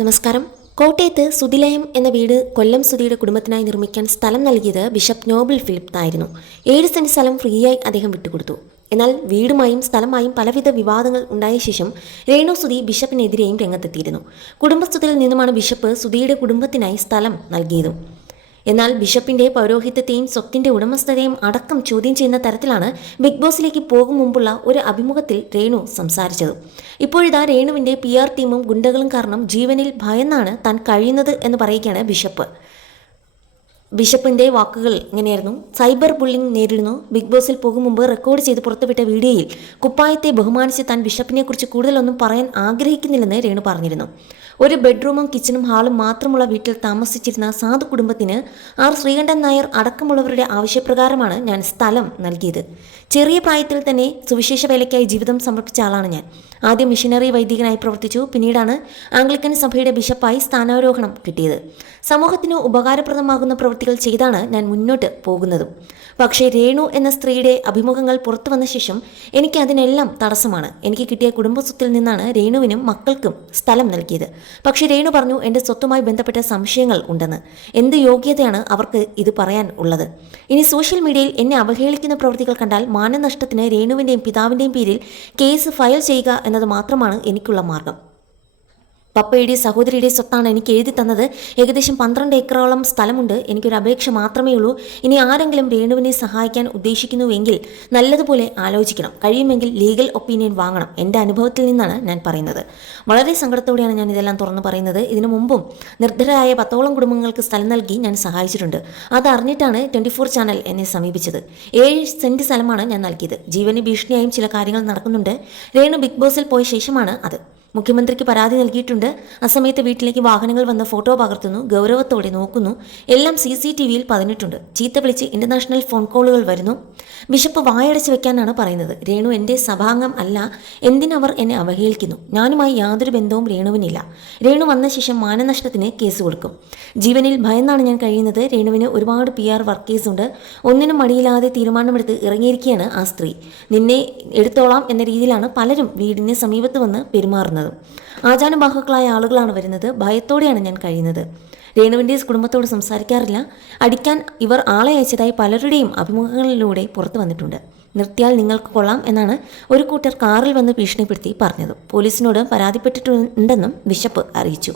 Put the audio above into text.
നമസ്കാരം. കോട്ടയത്ത് സുതിലയം എന്ന വീട് കൊല്ലം സുതിയുടെ കുടുംബത്തിനായി നിർമ്മിക്കാൻ സ്ഥലം നൽകിയത് ബിഷപ്പ് നോബിൾ ഫിലിപ്പ് ആയിരുന്നു. ഏഴ് സെന്റ് സ്ഥലം ഫ്രീയായി അദ്ദേഹം വിട്ടുകൊടുത്തു. എന്നാൽ വീടുമായും സ്ഥലമായും പലവിധ വിവാദങ്ങൾ ഉണ്ടായ ശേഷം രേണു സുധി ബിഷപ്പിനെതിരെയും രംഗത്തെത്തിയിരുന്നു. കുടുംബസ്തുതിയിൽ നിന്നുമാണ് ബിഷപ്പ് സുധിയുടെ കുടുംബത്തിനായി സ്ഥലം നൽകിയതും. എന്നാൽ ബിഷപ്പിന്റെ പൗരോഹിത്യത്തെയും സ്വത്തിന്റെ ഉടമസ്ഥതയും അടക്കം ചോദ്യം ചെയ്യുന്ന തരത്തിലാണ് ബിഗ് ബോസിലേക്ക് പോകും മുമ്പുള്ള ഒരു അഭിമുഖത്തിൽ രേണു സംസാരിച്ചത്. ഇപ്പോഴിതാ രേണുവിന്റെ പി ആർ ടീമും ഗുണ്ടകളും കാരണം ജീവനിൽ ഭയന്നാണ് താൻ കഴിയുന്നത് എന്ന് പറയുകയാണ് ബിഷപ്പ്. ബിഷപ്പിന്റെ വാക്കുകൾ ഇങ്ങനെയായിരുന്നു. സൈബർ ബുള്ളിംഗ് നേരിടുന്നു. ബിഗ് ബോസിൽ പോകും മുമ്പ് റെക്കോർഡ് ചെയ്ത് പുറത്തുവിട്ട വീഡിയോയിൽ കുപ്പായത്തെ ബഹുമാനിച്ച് താൻ ബിഷപ്പിനെ കുറിച്ച് കൂടുതലൊന്നും പറയാൻ ആഗ്രഹിക്കുന്നില്ലെന്ന് രേണു പറഞ്ഞിരുന്നു. ഒരു ബെഡ്റൂമും കിച്ചണും ഹാളും മാത്രമുള്ള വീട്ടിൽ താമസിച്ചിരുന്ന സാധു കുടുംബത്തിന് ആർ ശ്രീകണ്ഠൻ നായർ അടക്കമുള്ളവരുടെ ആവശ്യപ്രകാരമാണ് ഞാൻ സ്ഥലം നൽകിയത്. ചെറിയ പ്രായത്തിൽ തന്നെ സുവിശേഷ വേലയ്ക്കായി ജീവിതം സമർപ്പിച്ച ആളാണ് ഞാൻ. ആദ്യം മിഷനറി വൈദികനായി പ്രവർത്തിച്ചു. പിന്നീടാണ് ആംഗ്ലിക്കൻ സഭയുടെ ബിഷപ്പായി സ്ഥാനാരോഹണം കിട്ടിയത്. സമൂഹത്തിന് ഉപകാരപ്രദമാകുന്ന പ്രവൃത്തികൾ ചെയ്താണ് ഞാൻ മുന്നോട്ട് പോകുന്നതും. പക്ഷേ രേണു എന്ന സ്ത്രീയുടെ അഭിമുഖങ്ങൾ പുറത്തു വന്ന ശേഷം എനിക്ക് അതിനെല്ലാം തടസ്സമാണ്. എനിക്ക് കിട്ടിയ കുടുംബസ്വത്തിൽ നിന്നാണ് രേണുവിനും മക്കൾക്കും സ്ഥലം നൽകിയത്. പക്ഷേ രേണു പറഞ്ഞു എന്റെ സ്വത്തുമായി ബന്ധപ്പെട്ട സംശയങ്ങൾ ഉണ്ടെന്ന്. എന്ത് യോഗ്യതയാണ് അവർക്ക് ഇത് പറയാൻ ഉള്ളത്? ഇനി സോഷ്യൽ മീഡിയയിൽ എന്നെ അവഹേളിക്കുന്ന പ്രവൃത്തികൾ കണ്ടാൽ മാനനഷ്ടത്തിന് രേണുവിന്റെയും പിതാവിന്റെയും പേരിൽ കേസ് ഫയൽ ചെയ്യുക എന്നത് മാത്രമാണ് എനിക്കുള്ള മാർഗം. പപ്പയുടെ സഹോദരിയുടെ സ്വത്താണ് എനിക്ക് എഴുതി തന്നത്. ഏകദേശം പന്ത്രണ്ട് ഏക്കറോളം സ്ഥലമുണ്ട്. എനിക്കൊരു അപേക്ഷ മാത്രമേ ഉള്ളൂ. ഇനി ആരെങ്കിലും രേണുവിനെ സഹായിക്കാൻ ഉദ്ദേശിക്കുന്നുവെങ്കിൽ നല്ലതുപോലെ ആലോചിക്കണം. കഴിയുമെങ്കിൽ ലീഗൽ ഒപ്പീനിയൻ വാങ്ങണം. എന്റെ അനുഭവത്തിൽ നിന്നാണ് ഞാൻ പറയുന്നത്. വളരെ സങ്കടത്തോടെയാണ് ഞാൻ ഇതെല്ലാം തുറന്നു പറയുന്നത്. ഇതിനു മുമ്പും നിർദ്ധരായ പത്തോളം കുടുംബങ്ങൾക്ക് സ്ഥലം നൽകി ഞാൻ സഹായിച്ചിട്ടുണ്ട്. അതറിഞ്ഞിട്ടാണ് ട്വന്റി ഫോർ ചാനൽ എന്നെ സമീപിച്ചത്. ഏഴ് സെന്റ് സ്ഥലമാണ് ഞാൻ നൽകിയത്. ജീവന് ഭീഷണിയായും ചില കാര്യങ്ങൾ നടക്കുന്നുണ്ട്. രേണു ബിഗ് ബോസിൽ പോയ ശേഷമാണ് അത്. മുഖ്യമന്ത്രിക്ക് പരാതി നൽകിയിട്ടുണ്ട്. അസമയത്ത് വീട്ടിലേക്ക് വാഹനങ്ങൾ വന്ന് ഫോട്ടോ പകർത്തുന്നു. ഗൗരവത്തോടെ നോക്കുന്നു. എല്ലാം സി സി ടി വിയിൽ പതിഞ്ഞിട്ടുണ്ട്. ചീത്ത വിളിച്ച് ഇന്റർനാഷണൽ ഫോൺ കോളുകൾ വരുന്നു. ബിഷപ്പ് വായടച്ച് വെക്കാനാണ് പറയുന്നത്. രേണു എന്റെ സഭാംഗം അല്ല. എന്തിനവർ എന്നെ അവഹേളിക്കുന്നു? ഞാനുമായി യാതൊരു ബന്ധവും രേണുവിനില്ല. രേണു വന്ന ശേഷം മാനനഷ്ടത്തിന് കേസ് കൊടുക്കും. ജീവനിൽ ഭയന്നാണ് ഞാൻ കഴിയുന്നത്. രേണുവിന് ഒരുപാട് പി ആർ വർക്കേഴ്സ് ഉണ്ട് ഒന്നിനും മടിയില്ലാതെ തീരുമാനമെടുത്ത് ഇറങ്ങിയിരിക്കുകയാണ് ആ സ്ത്രീ. നിന്നെ എടുത്തോളാം എന്ന രീതിയിലാണ് പലരും വീടിന് സമീപത്ത് വന്ന് പെരുമാറുന്നത്. ആചാനുബാഹുക്കളായ ആളുകളാണ് വരുന്നത്. ഭയത്തോടെയാണ് ഞാൻ കഴിയുന്നത്. രേണുവിന്റെ കുടുംബത്തോട് സംസാരിക്കാറില്ല. അടിക്കാൻ ഇവർ ആളെ അയച്ചതായി പലരുടെയും അഭിമുഖങ്ങളിലൂടെ പുറത്തു വന്നിട്ടുണ്ട്. നിർത്തിയാൽ നിങ്ങൾക്ക് കൊള്ളാം എന്നാണ് ഒരു കൂട്ടർ കാറിൽ വന്ന് ഭീഷണിപ്പെടുത്തി പറഞ്ഞത്. പോലീസിനോട് പരാതിപ്പെട്ടിട്ടുണ്ടെന്നും ബിഷപ്പ് അറിയിച്ചു.